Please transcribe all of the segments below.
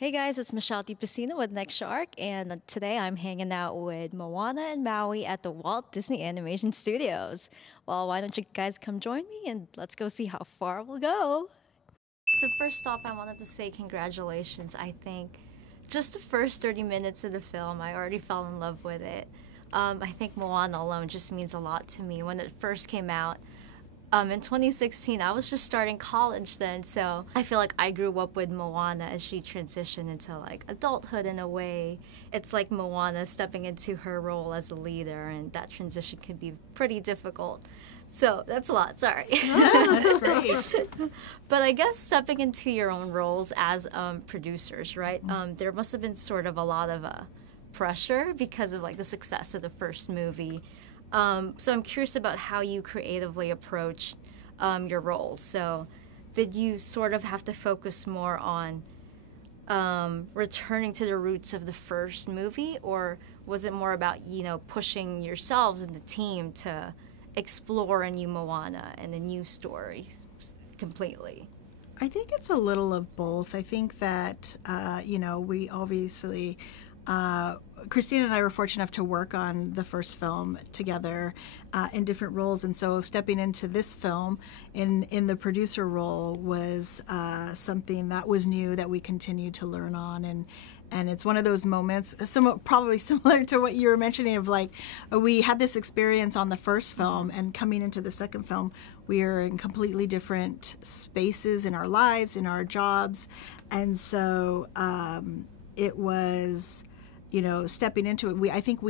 Hey guys, it's Michelle DiPasino with NextShark, and today I'm hanging out with Moana and Maui at the Walt Disney Animation Studios. Well, why don't you guys come join me and let's go see how far we'll go. So first off, I wanted to say congratulations. I think just the first 30 minutes of the film, I already fell in love with it. I think Moana alone just means a lot to me. When it first came out, in 2016, I was just starting college then, so I feel like I grew up with Moana as she transitioned into like adulthood in a way. It's like Moana stepping into her role as a leader, and that transition can be pretty difficult. So that's a lot, sorry. That's great. But I guess stepping into your own roles as producers, right? There must have been sort of a lot of pressure because of like the success of the first movie. So I'm curious about how you creatively approach your roles. So did you sort of have to focus more on returning to the roots of the first movie, or was it more about, pushing yourselves and the team to explore a new Moana and a new story completely? I think it's a little of both. I think that, we obviously, Christina and I were fortunate enough to work on the first film together in different roles. And so stepping into this film in the producer role was something that was new that we continued to learn on. And it's one of those moments, probably similar to what you were mentioning of like, we had this experience on the first film, and coming into the second film, we are in completely different spaces in our lives, in our jobs. And so it was, stepping into it. I think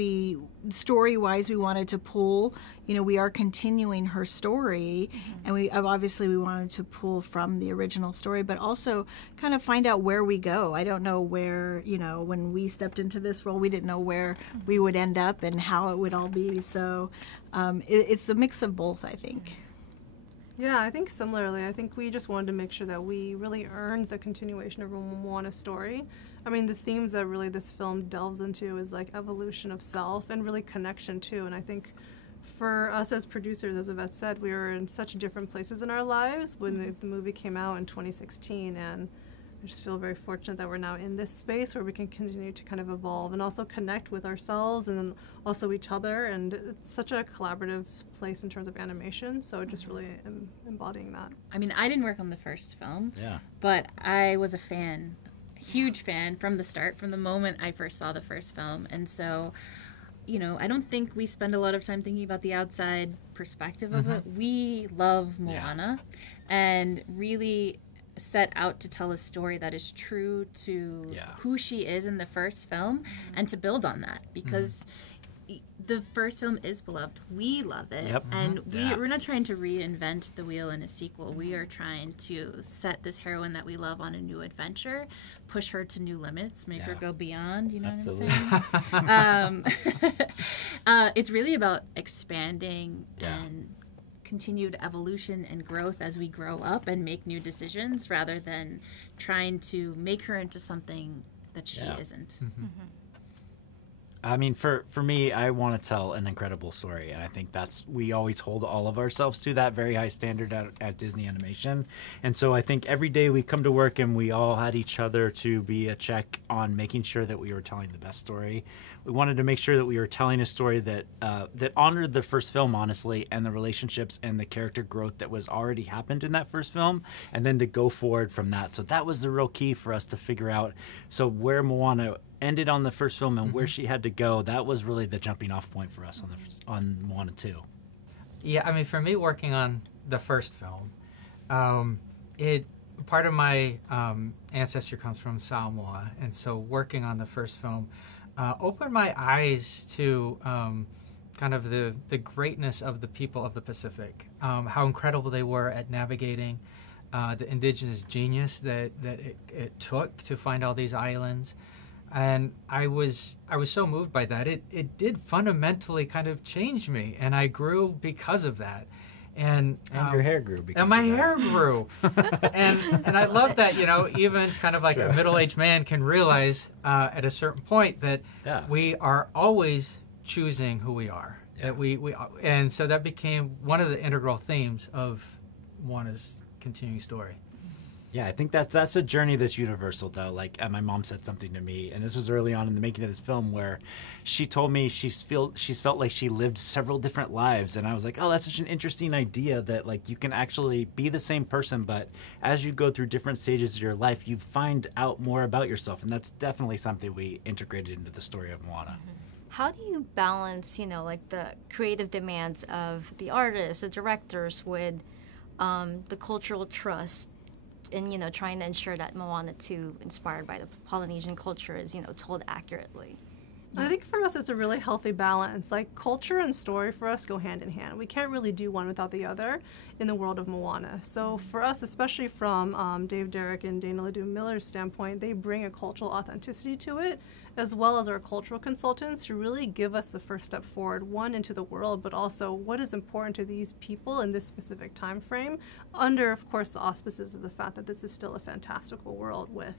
story-wise, we wanted to pull, we are continuing her story, and we wanted to pull from the original story, but also kind of find out where we go. I don't know where, when we stepped into this role, we didn't know where we would end up and how it would all be. So it's a mix of both, I think. Yeah, I think similarly. I think we just wanted to make sure that we really earned the continuation of a Moana story. I mean, the themes that really this film delves into is like evolution of self and really connection too. And I think for us as producers, as Yvette said, we were in such different places in our lives when the movie came out in 2016, and I just feel very fortunate that we're now in this space where we can continue to kind of evolve and also connect with ourselves and then also each other. And it's such a collaborative place in terms of animation, so just really embodying that. I mean, I didn't work on the first film, Yeah. but I was a fan, huge fan from the start, from the moment I first saw the first film. And so, I don't think we spend a lot of time thinking about the outside perspective of it. We love Moana and really set out to tell a story that is true to who she is in the first film and to build on that, because the first film is beloved. We love it. And we're not trying to reinvent the wheel in a sequel. We are trying to set this heroine that we love on a new adventure, push her to new limits, make her go beyond, you know what I'm saying? It's really about expanding and continued evolution and growth as we grow up and make new decisions, rather than trying to make her into something that she isn't. I mean, for me, I want to tell an incredible story, and I think we always hold all of ourselves to that very high standard at Disney Animation. And so I think every day we come to work and we all had each other to be a check on making sure that we were telling the best story. We wanted to make sure that we were telling a story that that honored the first film, honestly, and the relationships and the character growth that was already happened in that first film, and then to go forward from that. So that was the real key for us to figure out. So where Moana ended on the first film and where she had to go, that was really the jumping off point for us on Moana 2. Yeah, I mean, for me, working on the first film, part of my ancestry comes from Samoa, and so working on the first film opened my eyes to kind of the greatness of the people of the Pacific, how incredible they were at navigating the indigenous genius that it took to find all these islands. And I was so moved by that. It did fundamentally kind of change me, and I grew because of that. And your hair grew because and my of that. hair grew. and I love that, even kind of like a middle-aged man can realize at a certain point that we are always choosing who we are. That and so that became one of the integral themes of Moana's continuing story. Yeah, I think that's a journey that's universal, though. Like, my mom said something to me, and this was early on in the making of this film, where she told me she's felt like she lived several different lives, and I was like, oh, that's such an interesting idea that like you can actually be the same person, but as you go through different stages of your life, you find out more about yourself, and that's definitely something we integrated into the story of Moana. How do you balance, like the creative demands of the artists, the directors, with the cultural trust, and trying to ensure that Moana 2, inspired by the Polynesian culture, is told accurately? I think for us it's a really healthy balance. Like, culture and story for us go hand in hand. We can't really do one without the other in the world of Moana. So for us, especially from Dave Derrick and Dana Ledoux Miller's standpoint, they bring a cultural authenticity to it, as well as our cultural consultants, to really give us the first step forward, one, into the world, but also what is important to these people in this specific time frame, under, of course, the auspices of the fact that this is still a fantastical world with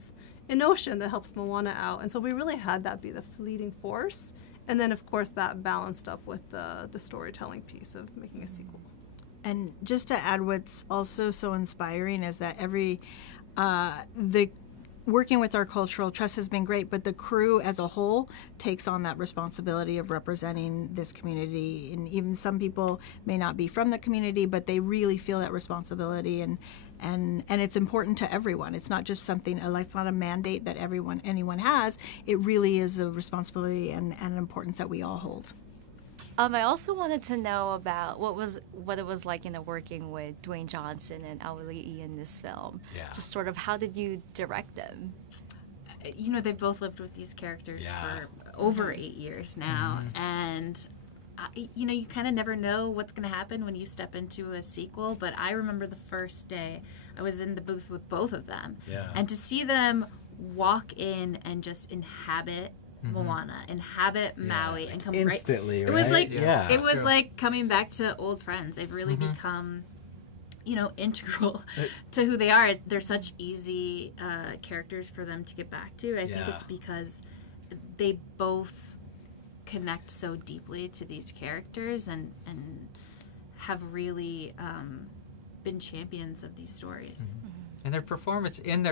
an ocean that helps Moana out. And so we really had that be the leading force. And then, of course, that balanced up with the storytelling piece of making a sequel. And just to add, what's also so inspiring is that working with our cultural trust has been great, but the crew as a whole takes on that responsibility of representing this community. And even some people may not be from the community, but they really feel that responsibility, and it's important to everyone. It's not just something, it's not a mandate that anyone has. It really is a responsibility and an importance that we all hold. I also wanted to know about what it was like, working with Dwayne Johnson and Auli'i in this film. Yeah. Just sort of, how did you direct them? They've both lived with these characters for over 8 years now, and you kind of never know what's going to happen when you step into a sequel. But I remember the first day I was in the booth with both of them, and to see them walk in and just inhabit Moana, inhabit Maui, and come instantly. It was like it was like coming back to old friends. They've really become, integral to who they are. They're such easy characters for them to get back to. I think it's because they both connect so deeply to these characters and have really been champions of these stories. And their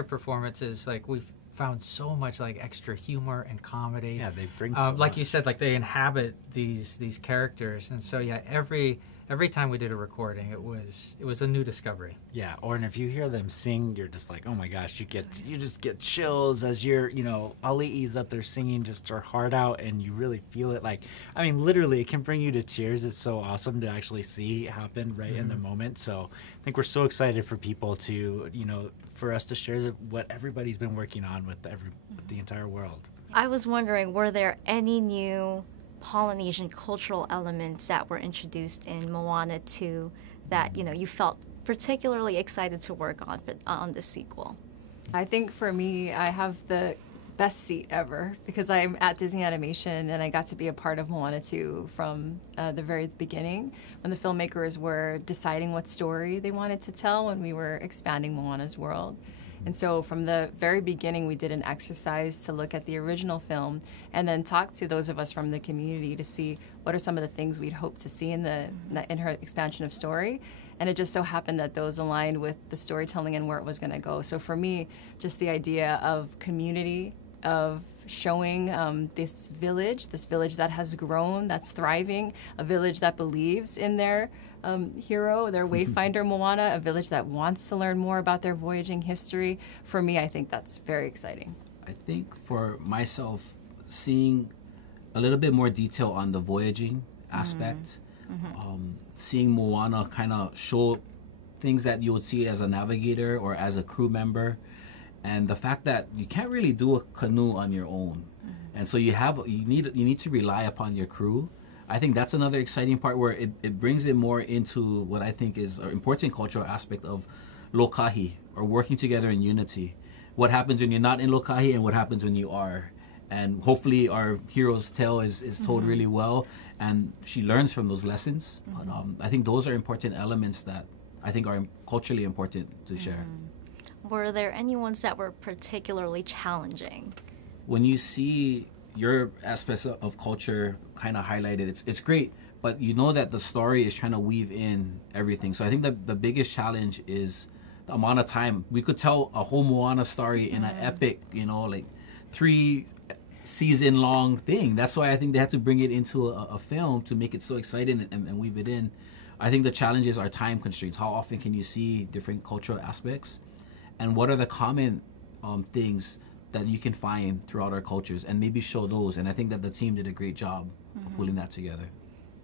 performances, like, we've found so much like extra humor and comedy. Yeah, they bring like you said, like, they inhabit these characters, and so every time we did a recording, it was a new discovery. Yeah, and if you hear them sing, you're just like, oh my gosh, you just get chills as you're, Ali'i's up there singing just her heart out, and you really feel it. Like, I mean, literally, it can bring you to tears. It's so awesome to actually see happen right in the moment. So I think we're so excited for people to, for us to share what everybody's been working on with the entire world. I was wondering, were there any new Polynesian cultural elements that were introduced in Moana 2 that you felt particularly excited to work on this sequel? I think for me, I have the best seat ever because I'm at Disney Animation and I got to be a part of Moana 2 from the very beginning when the filmmakers were deciding what story they wanted to tell when we were expanding Moana's world. And so from the very beginning, we did an exercise to look at the original film and then talk to those of us from the community to see what are some of the things we'd hope to see in her expansion of story. And it just so happened that those aligned with the storytelling and where it was going to go. So for me, just the idea of community, of showing this village that has grown, that's thriving, a village that believes in their hero, their wayfinder Moana, a village that wants to learn more about their voyaging history. For me, I think that's very exciting. I think for myself, seeing a little bit more detail on the voyaging aspect, seeing Moana kind of show things that you would see as a navigator or as a crew member, and the fact that you can't really do a canoe on your own, and so you need to rely upon your crew. I think that's another exciting part where it brings it more into what I think is an important cultural aspect of lokahi, or working together in unity. What happens when you're not in lokahi and what happens when you are. And hopefully our hero's tale is told really well, and she learns from those lessons. But I think those are important elements that I think are culturally important to share. Were there any ones that were particularly challenging? When you see your aspects of culture kind of highlighted, it's great, but you know that the story is trying to weave in everything. So I think that the biggest challenge is the amount of time we could tell a whole Moana story in an epic, like 3-season long thing. That's why I think they had to bring it into a film to make it so exciting and weave it in. I think the challenges are time constraints. How often can you see different cultural aspects, and what are the common things that you can find throughout our cultures, and maybe show those. And I think that the team did a great job of pulling that together.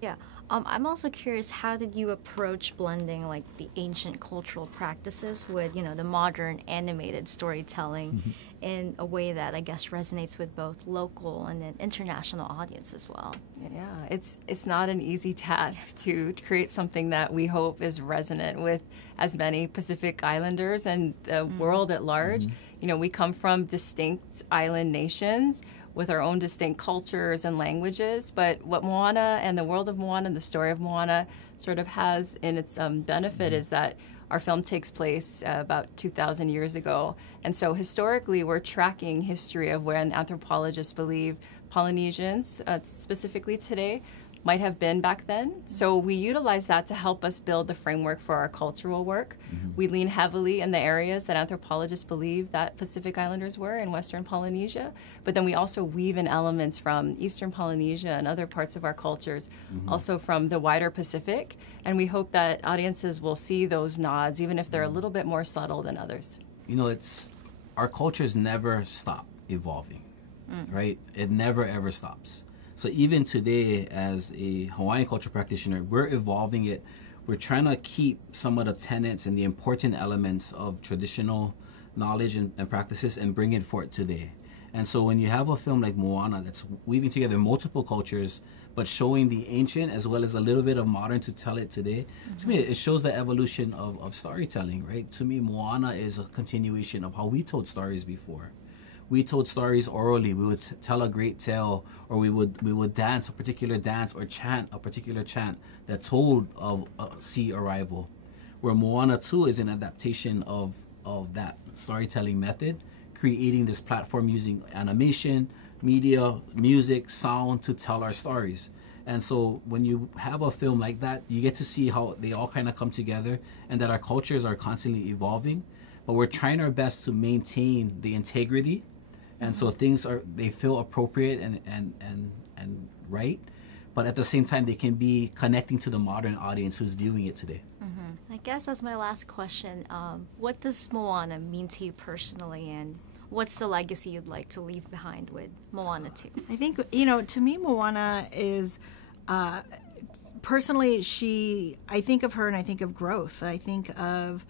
Yeah. I'm also curious, how did you approach blending like the ancient cultural practices with, the modern animated storytelling in a way that I guess resonates with both local and then international audience as well? Yeah, it's not an easy task to create something that we hope is resonant with as many Pacific Islanders and the world at large. We come from distinct island nations with our own distinct cultures and languages, but what Moana and the world of Moana and the story of Moana sort of has in its benefit is that our film takes place about 2,000 years ago. And so historically, we're tracking history of when anthropologists believe Polynesians, specifically today, might have been back then. So we utilize that to help us build the framework for our cultural work. We lean heavily in the areas that anthropologists believe that Pacific Islanders were in Western Polynesia, but then we also weave in elements from Eastern Polynesia and other parts of our cultures, also from the wider Pacific, and we hope that audiences will see those nods, even if they're a little bit more subtle than others. Our cultures never stop evolving, right? It never ever stops. So even today, as a Hawaiian culture practitioner, we're evolving it. We're trying to keep some of the tenets and the important elements of traditional knowledge and practices and bring it forth today. And so when you have a film like Moana that's weaving together multiple cultures, but showing the ancient as well as a little bit of modern to tell it today, to me, it shows the evolution of storytelling, right? To me, Moana is a continuation of how we told stories before. We told stories orally. We would tell a great tale, or we would dance a particular dance or chant a particular chant that told of a sea arrival. Where Moana 2 is an adaptation of that storytelling method, creating this platform using animation, media, music, sound to tell our stories. And so when you have a film like that, you get to see how they all kind of come together and that our cultures are constantly evolving, but we're trying our best to maintain the integrity. And so they feel appropriate and right, but at the same time they can be connecting to the modern audience who's viewing it today. I guess as my last question, what does Moana mean to you personally, and what's the legacy you'd like to leave behind with Moana 2? I think, to me, Moana is, personally, I think of her and I think of growth. I think of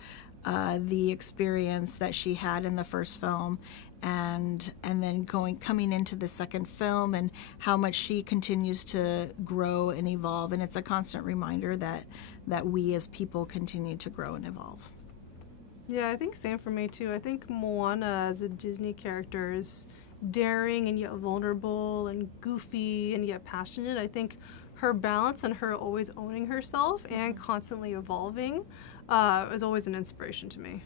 the experience that she had in the first film, and then coming into the second film, and how much she continues to grow and evolve. And it's a constant reminder that we as people continue to grow and evolve. Yeah, I think same for me too. I think Moana as a Disney character is daring and yet vulnerable, and goofy and yet passionate. I think her balance and her always owning herself and constantly evolving is always an inspiration to me.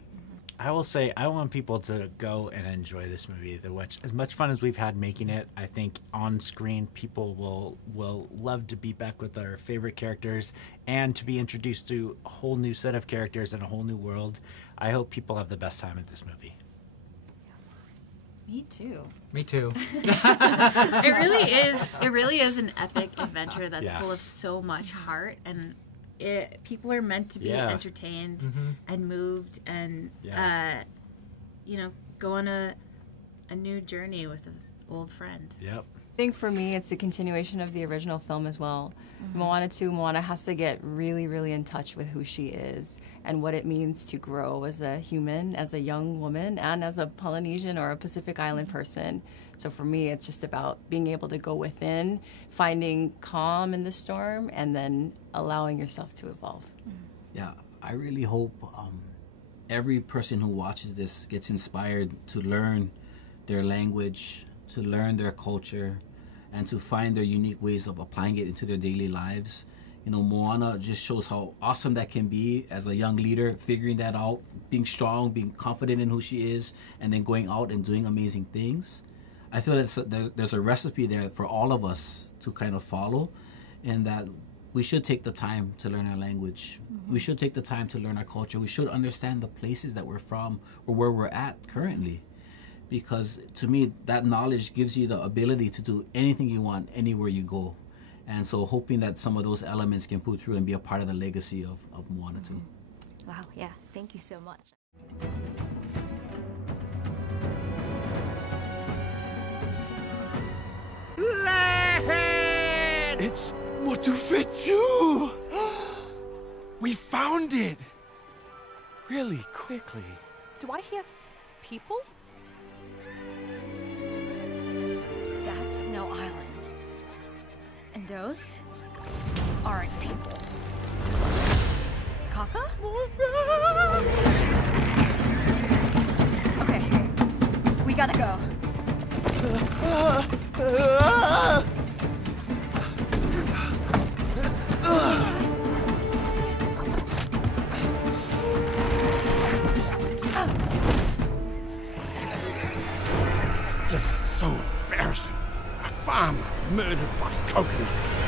I will say, I want people to go and enjoy this movie. As much fun as we've had making it, I think on screen people will love to be back with our favorite characters and to be introduced to a whole new set of characters and a whole new world. I hope people have the best time at this movie. Me too. Me too. It really is an epic adventure that's full of so much heart, and people are meant to be entertained and moved and go on a new journey with an old friend. Yep. I think for me, it's a continuation of the original film as well. Moana 2, Moana has to get really, really in touch with who she is and what it means to grow as a human, as a young woman, and as a Polynesian or a Pacific Island person. So for me, it's just about being able to go within, finding calm in the storm, and then allowing yourself to evolve. Yeah, I really hope every person who watches this gets inspired to learn their language, to learn their culture, and to find their unique ways of applying it into their daily lives. Moana just shows how awesome that can be as a young leader, figuring that out, being strong, being confident in who she is, and then going out and doing amazing things. I feel that there's a recipe there for all of us to kind of follow, and that we should take the time to learn our language. We should take the time to learn our culture. We should understand the places that we're from or where we're at currently. Because to me, that knowledge gives you the ability to do anything you want anywhere you go. And so hoping that some of those elements can pull through and be a part of the legacy of Moana too. Wow, yeah, thank you so much. Land! It's Motufetsu! We found it! Really quickly. Do I hear people? That's no island. And those aren't people. Kaka? Okay, we gotta go. This is so embarrassing. A farmer murdered by coconuts.